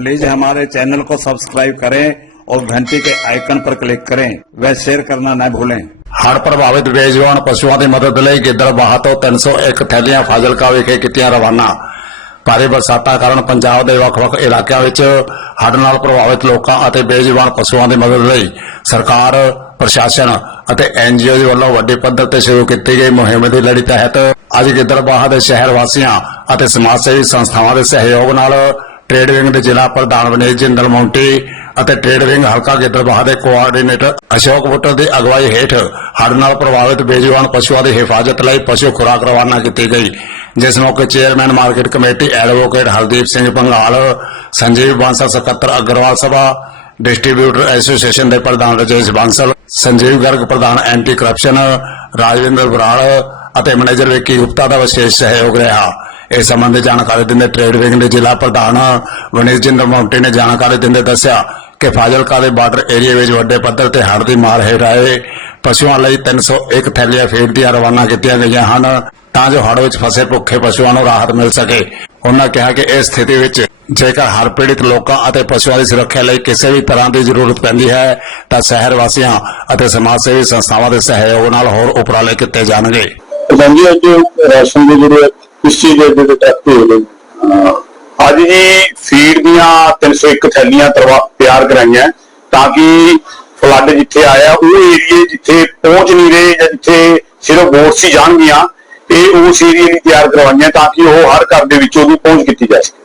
Please हमारे channel को subscribe करें और घंटी के आइकन पर क्लिक करें व शेयर करना न भूलें ਹੜ੍ਹ ਪ੍ਰਭਾਵਿਤ ਬੇਜਵਾਨ ਪਸ਼ੂਆਂ ਦੀ ਮਦਦ ਲਈ ਗਿੱਦੜਬਾਹਾ ਤੋਂ 301 ਥੈਲੀਆਂ ਫਾਜ਼ਿਲਕਾ ਵਿਖੇ ਕੀਤੀਆਂ ਰਵਾਨਾ ਭਾਰੀ ਬਰਸਾਤਾਂ ਕਾਰਨ ਪੰਜਾਬ ਦੇ ਵੱਖ-ਵੱਖ ਇਲਾਕਿਆਂ ਵਿੱਚ ਹੜ੍ਹ ਨਾਲ ਪ੍ਰਭਾਵਿਤ ਲੋਕਾਂ ਅਤੇ ਬੇਜਵਾਨ ਪਸ਼ੂਆਂ ਦੀ ਮਦਦ ਲਈ ਸਰਕਾਰ ਪ੍ਰਸ਼ਾਸਨ ਅਤੇ ਐਨਜੀਓ ਦੇ ਵੱਲੋਂ ਵੱਡੇ ਪੱਧਰ ਤੇ ਸ਼ੁਰੂ ਕੀਤੀ ਗਈ ਮੁਹਿੰਮ ਦੀ ਲੜੀ ਤਹਿਤ ਅੱਜ ਗਿੱਦੜਬਾਹਾ ਦੇ ਸ਼ਹਿਰ ਵਾਸੀਆਂ ਅਤੇ ਸਮਾਜ ਸੇਵੀ ਸੰਸਥਾਵਾਂ ਦੇ ਸਹਿਯੋਗ ਨਾਲ ਟ੍ਰੇਡ ਵਿੰਗ ਦੇ ਜ਼ਿਲ੍ਹਾ ਪ੍ਰਧਾਨ ਵਿਨੇਸ਼ ਜਿੰਦਲ ਮੌਂਟੀ ਅਤੇ ਟ੍ਰੇਡ ਵਿੰਗ ਹਲਕਾ ਗਿੱਦੜਬਾਹਾ ਦੇ ਕੋਆਰਡੀਨੇਟਰ ਅਸ਼ੋਕ ਬੁੱਟਰ ਦੀ ਅਗਵਾਈ ਹੇਠ ਹੜ੍ਹ ਨਾਲ ਪ੍ਰਭਾਵਿਤ ਬੇਜਵਾਨ ਪਸ਼ੂਆਂ ਦੀ ਹਿਫਾਜ਼ਤ ਲਈ ਪਸ਼ੂ ਖੁਰਾਕ ਰਵਾਨਾ ਕੀਤੀ ਗਈ, ਜਿਸ ਮੌਕੇ chairman market committee advocate Hardeep Singh Panghal Sanjeev Bansal ਸਕੱਤਰ ਅਗਰਵਾਲ ਸਭਾ, ਡਿਸਟ੍ਰੀਬਿਊਟਰ ਐਸੋਸੀਏਸ਼ਨ ਦੇ ਪ੍ਰਧਾਨ ਰਜੇਸ਼ ਬਾਂਸਲ, ਸੰਜੀਵ ਗਰਗ ਪ੍ਰਧਾਨ ਐਂਟੀ ਕਰਪਸ਼ਨ ਰਾਜਵਿੰਦਰ ਬਰਾੜ ਅਤੇ ਮੈਨੇਜਰ ਵਿੱਕੀ ਗੁਪਤਾ ਦਾ ਵਿਸ਼ੇਸ਼ ਸਹਿਯੋਗ ਰਿਹਾ। ਇਸ ਸੰਬੰਧੀ ਜਾਣਕਾਰੀ ਦਿੰਦੇ ਟ੍ਰੇਡ ਵਿੰਗ ਦੇ ਜ਼ਿਲ੍ਹਾ ਪ੍ਰਧਾਨ ਵਨੇਸ਼ ਜਿੰਦਰ ਮੌਂਟੀ ਨੇ ਜਾਣਕਾਰੀ ਦਿੰਦੇ ਦੱਸਿਆ ਕਿ ਫਾਜ਼ਿਲਕਾ ਦੇ ਬਾਰਡਰ ਏਰੀਆ ਵਿੱਚ ਵੱਡੇ ਪੱਧਰ ਤੇ ਹੜ੍ਹ ਦੀ ਮਾਰ ਹੇਠ ਆਏ ਪਸ਼ੂਆਂ ਲਈ 301 ਥੈਲੀਆਂ ਫੀਡ ਦੀਆਂ ਰਵਾਨਾ ਕੀਤੀਆਂ ਗਈਆਂ ਹਨ ਤਾਂ ਜੋ ਹੜ੍ਹ ਵਿੱਚ ਫਸੇ ਭੁੱਖੇ ਪਸ਼ੂਆਂ ਨੂੰ ਰਾਹਤ ਮਿਲ ਸਕੇ। ਉਹਨਾਂ ਕਿਹਾ ਕਿ ਇਸ ਸਥਿਤੀ ਵਿੱਚ ਜੇਕਰ ਹਰ ਪੀੜਿਤ ਲੋਕਾਂ ਅਤੇ ਪਸ਼ੂਆਂ ਦੀ ਸੁਰੱਖਿਆ ਲਈ ਕਿਸੇ ਵੀ ਤਰ੍ਹਾਂ ਦੀ ਜ਼ਰੂਰਤ ਪੈਂਦੀ ਹੈ, ਤਾਂ ਸ਼ਹਿਰ ਵਾਸੀਆਂ ਅਤੇ ਸਮਾਜ ਸੇਵੀ ਸੰਸਥਾਵਾਂ ਦੇ ਸਹਿਯੋਗ ਨਾਲ ਹੋਰ ਉਪਰਾਲੇ ਕੀਤੇ ਜਾਣਗੇ। ਪ੍ਰਧਾਨ ਜੀ ਅੱਜ ਰਾਸ਼ਨ ਦੀ ਜਿਹੜੇ ਕਿਸ ਦੇ ਜਿਹੜੇ ਟਰੱਕ ਹੋ ਗਏ ਅੱਜ ਜੀ ਫੀਡ ਦੀਆਂ 301 ਥੈਲੀਆਂ ਤਿਆਰ ਕਰਾਈਆਂ। ਤਾਂ ਕਿ ਫਲੱਡ ਜਿੱਥੇ ਆਇਆ, ਉਹ ਏਰੀਏ ਜਿੱਥੇ ਪਹੁੰਚ ਨਹੀਂ ਰਹੇ ਜਾਂ ਜਿੱਥੇ ਸਿਰਫ ਬੋਟਸ ਹੀ ਜਾਣਗੀਆਂ, ਇਹ ਉਸ ਏਰੀਏ ਲਈ ਤਿਆਰ ਕਰਵਾਈਆਂ ਤਾਂ ਕਿ ਉਹ ਹਰ ਘਰ ਦੇ ਵਿੱਚ ਉਹਦੀ ਪਹੁੰਚ ਕੀਤੀ ਜਾ ਸਕੇ।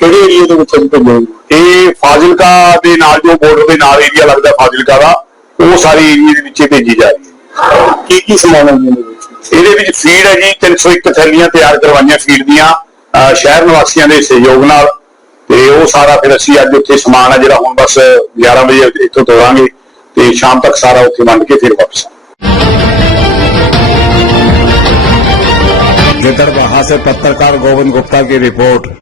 ਕਿਹੜੇ ਏਰੀਏ ਦੇ ਵਿੱਚ ਭੇਜੋਗੇ? ਇਹ ਫਾਜ਼ਿਲਕਾ ਦੇ ਨਾਲ ਜੋ ਬਾਰਡਰ ਦੇ ਨਾਲ ਏਰੀਆ ਲੱਗਦਾ ਫਾਜ਼ਿਲਕਾ ਦਾ, ਉਹ ਸਾਰੇ ਏਰੀਏ ਦੇ ਵਿੱਚ ਭੇਜੀ ਜਾ ਰਹੀ ਹੈ। ਕੀ ਕੀ ਸਮਾਨ ਹੈ ਇਹਦੇ ਵਿੱਚ ਇਹਦੇ ਵਿੱਚ ਫੀਡ ਹੈ ਜੀ 301 ਥੈਲੀਆਂ ਤਿਆਰ ਕਰਵਾਈਆਂ ਫੀਡ ਦੀਆਂ ਅਹ ਸ਼ਹਿਰ ਨਿਵਾਸੀਆਂ ਦੇ ਸਹਿਯੋਗ ਨਾਲ ਤੇ ਉਹ ਸਾਰਾ ਫਿਰ ਅਸੀਂ ਅੱਜ ਉੱਥੇ ਸਮਾਨ ਹੈ ਜਿਹੜਾ ਹੁਣ ਬਸ 11 ਵਜੇ ਇੱਥੋਂ ਤੋਰਾਂਗੇ ਤੇ ਸ਼ਾਮ ਤੱਕ ਸਾਰਾ ਉੱਥੇ ਵੰਡ ਕੇ ਫਿਰ ਵਾਪਸ गिदड़बाहा से पत्रकार गोविंद गुप्ता की रिपोर्ट